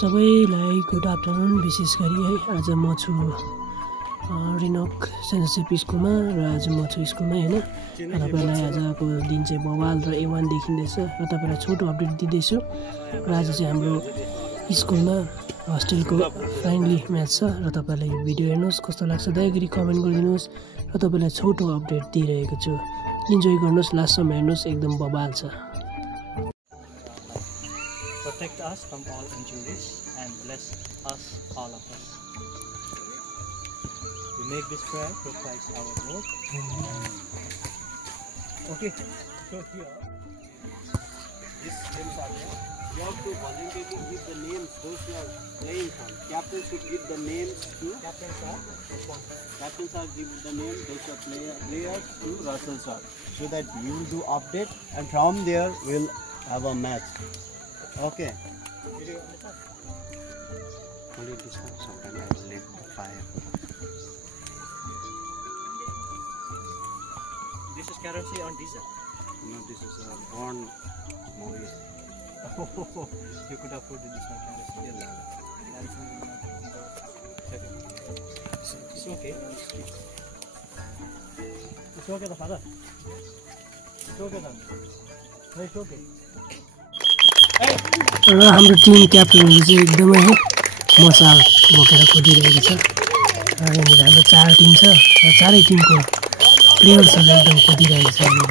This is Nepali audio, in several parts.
सबैलाई गुड आफ्टरनुन। विशेष गरी है आज म छु रिनोक सेन्ट स्कुलमा र आज म छु स्कुलमै हैन। तपाईलाई आजको दिन चाहिँ बवाल र A1 देखिँदैछ र तपाईलाई छोटो अपडेट दिँदैछु। र आज चाहिँ हाम्रो स्कुलमा हस्टेलको फ्रेन्डली म्याच छ र तपाईले यो भिडियो हेर्नुस्, कस्तो लाग्छ दयागरी कमेन्ट गरिदिनुस् र तपाईलाई छोटो अपडेट दिइरहेको छु। इन्जोय गर्नुस्, लास्टसम्म हेर्नुस्, एकदम बवाल छ। Protect us from all injuries and bless us, all of us. We make this prayer to Christ our Lord. Okay, so here, these names are there. You have to voluntarily give the names those who are playing for. Captains should give the names to captains are give the name those who are players to Russell sir, so that you will do update and from there we'll have a match. Okay. Only this one. Sometimes I will leave the fire. This is kerosene on diesel. No, this is a Bond movie. You could have put this one kerosene. It's okay. It's okay, the father. It's okay, then. It's okay. र हाम्रो टिम क्याप्टनले चाहिँ एकदमै मसाल बोकेर कुदिरहेको छ। र यहाँनिर हाम्रो 4 टिम छ र चारै टिमको प्लेयर्सहरू एकदम कुदिरहेको छ यहाँनिर।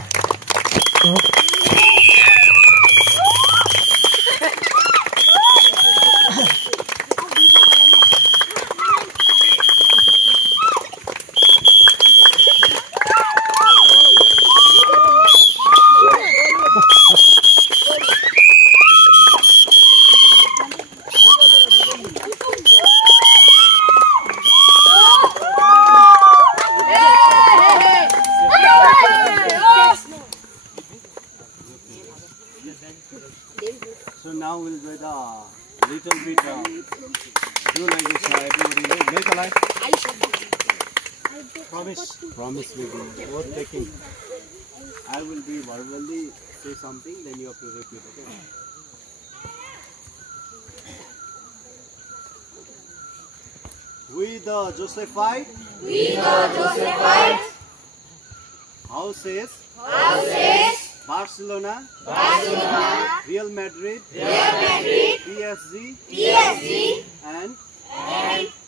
So now we'll get a little bit do like this. Everybody make a line. Promise me both taking. I will be verbally say something, then you have to repeat. Okay. We the Josephite. Houses. Barcelona, Real Madrid, PSG, and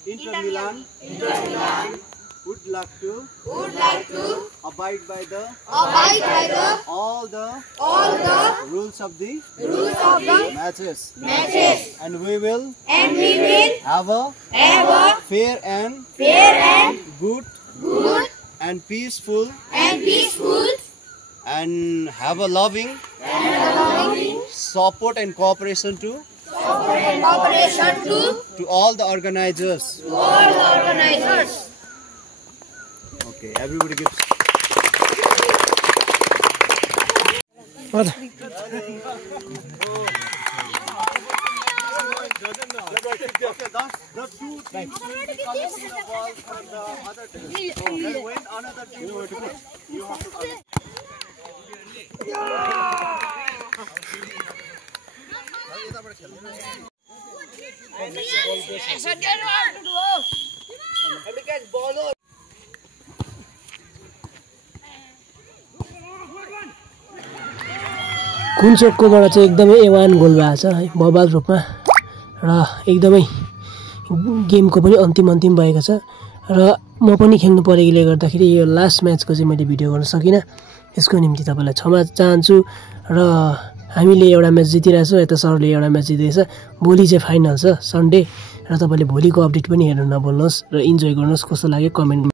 Inter Milan would like to abide by all the rules of the matches, and we will have a fair and good and peaceful and have a loving support and cooperation to all the organizers. Okay, everybody gives. What? The two teams will be collecting the ball from the other team. And when another team will do it, you have to collect. कुन्चोककोबाट चाहिँ एकदमै A1 गोल भएको छ है, बवाल रूपमा। र एकदमै गेमको पनि अन्तिम भएको छ र म पनि खेल्नु परेकोले गर्दाखेरि यो लास्ट म्याचको चाहिँ मैले भिडियो गर्न सकिनँ। यसको निम्ति तपाईलाई क्षमा चाहन्छु। र हामीले एउटा म्याच जितिरहेछौँ, यता सरले एउटा म्याच जितेछ। भोलि चाहिँ फाइनल छ सन्डे, र तपाईले भोलिको अपडेट पनि हेर्न नभुल्नुहोस् र इन्जोय गर्नुहोस्। कस्तो लाग्यो कमेन्ट